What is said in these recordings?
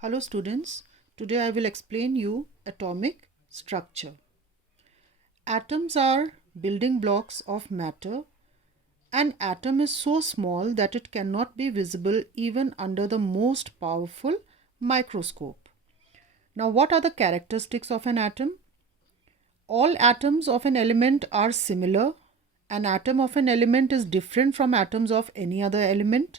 Hello students, today I will explain you atomic structure. Atoms are building blocks of matter. An atom is so small that it cannot be visible even under the most powerful microscope. Now what are the characteristics of an atom? All atoms of an element are similar. An atom of an element is different from atoms of any other element.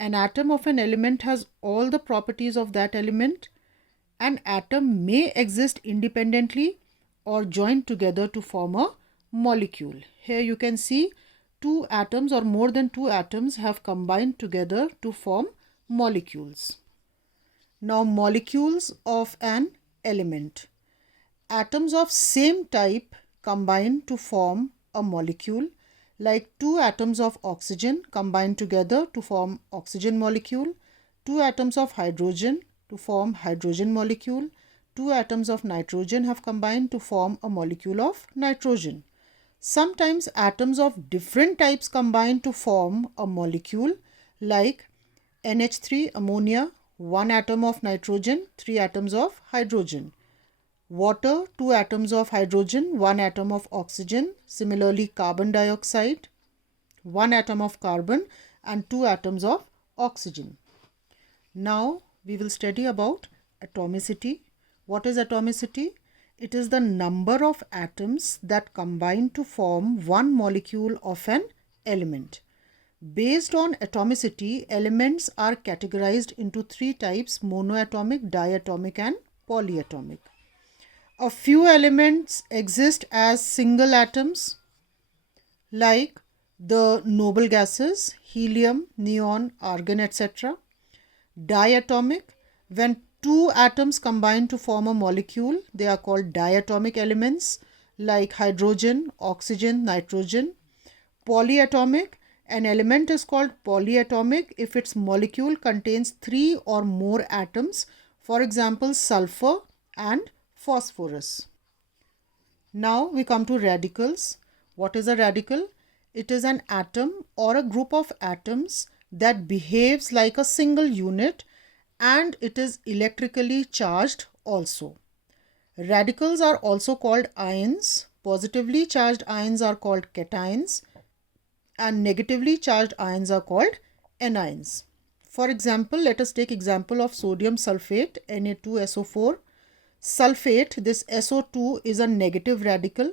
An atom of an element has all the properties of that element. An atom may exist independently or join together to form a molecule. Here you can see two atoms or more than two atoms have combined together to form molecules. Now molecules of an element. Atoms of same type combine to form a molecule, like two atoms of oxygen combine together to form oxygen molecule, two atoms of hydrogen to form hydrogen molecule, two atoms of nitrogen have combined to form a molecule of nitrogen. Sometimes atoms of different types combine to form a molecule, like NH3 ammonia, one atom of nitrogen, three atoms of hydrogen. Water, two atoms of hydrogen, one atom of oxygen. Similarly, carbon dioxide, one atom of carbon and two atoms of oxygen. Now we will study about atomicity. What is atomicity? It is the number of atoms that combine to form one molecule of an element. Based on atomicity, elements are categorized into three types: monoatomic, diatomic and polyatomic. A few elements exist as single atoms, like the noble gases, helium, neon, argon, etc. Diatomic, when two atoms combine to form a molecule, they are called diatomic elements, like hydrogen, oxygen, nitrogen. Polyatomic, an element is called polyatomic if its molecule contains three or more atoms, for example, sulfur and phosphorus. Now we come to radicals. What is a radical? It is an atom or a group of atoms that behaves like a single unit, and it is electrically charged also. Radicals are also called ions. Positively charged ions are called cations and negatively charged ions are called anions. For example, let us take example of sodium sulfate, Na2SO4. Sulfate, this SO2 is a negative radical.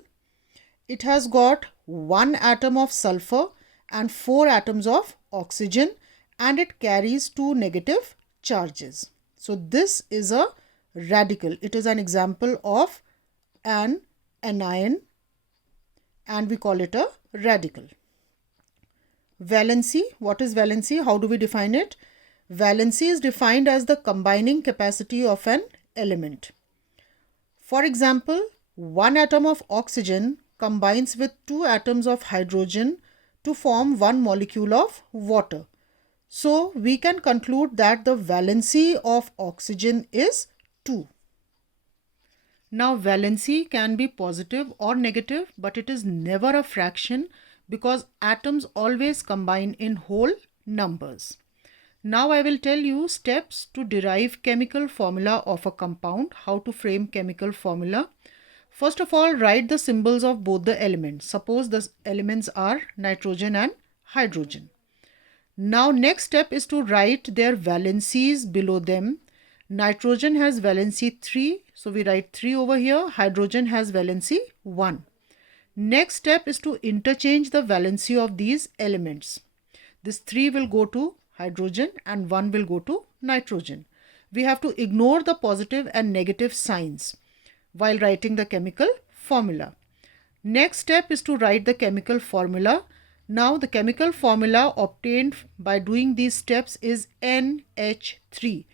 It has got one atom of sulfur and four atoms of oxygen, and it carries two negative charges. So this is a radical. It is an example of an anion and we call it a radical. Valency. What is valency? How do we define it? Valency is defined as the combining capacity of an element. For example, one atom of oxygen combines with two atoms of hydrogen to form one molecule of water. So we can conclude that the valency of oxygen is 2. Now valency can be positive or negative, but it is never a fraction because atoms always combine in whole numbers. Now I will tell you steps to derive chemical formula of a compound, how to frame chemical formula. First of all, write the symbols of both the elements. Suppose the elements are nitrogen and hydrogen. Now next step is to write their valencies below them. Nitrogen has valency 3, so we write 3 over here. Hydrogen has valency 1. Next step is to interchange the valency of these elements. This 3 will go to hydrogen and 1 will go to nitrogen. We have to ignore the positive and negative signs while writing the chemical formula. Next step is to write the chemical formula. Now the chemical formula obtained by doing these steps is NH3.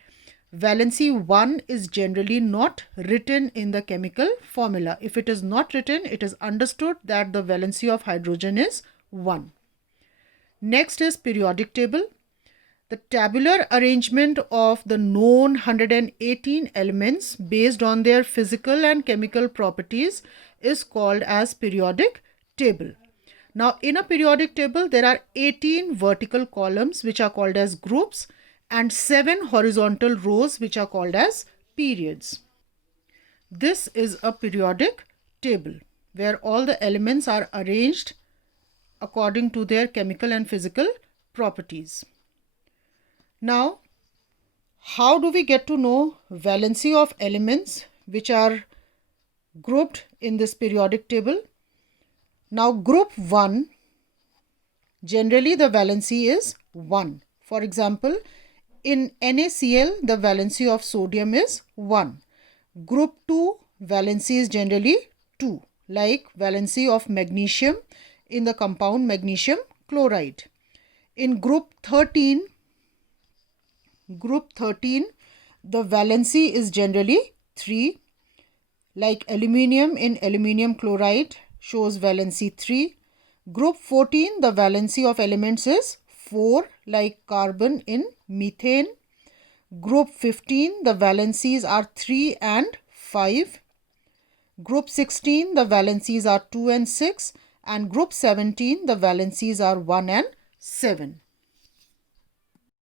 Valency 1 is generally not written in the chemical formula. If it is not written, it is understood that the valency of hydrogen is 1. Next is periodic table. The tabular arrangement of the known 118 elements based on their physical and chemical properties is called as periodic table. Now in a periodic table there are 18 vertical columns which are called as groups, and 7 horizontal rows which are called as periods. This is a periodic table where all the elements are arranged according to their chemical and physical properties. Now, how do we get to know valency of elements which are grouped in this periodic table? Now, group 1, generally the valency is 1. For example, in NaCl, the valency of sodium is 1. Group 2, valency is generally 2, like valency of magnesium in the compound magnesium chloride. In group 13, the valency is generally 3, like aluminium in aluminium chloride shows valency 3. Group 14, the valency of elements is 4, like carbon in methane. Group 15, the valencies are 3 and 5. Group 16, the valencies are 2 and 6. And group 17, the valencies are 1 and 7.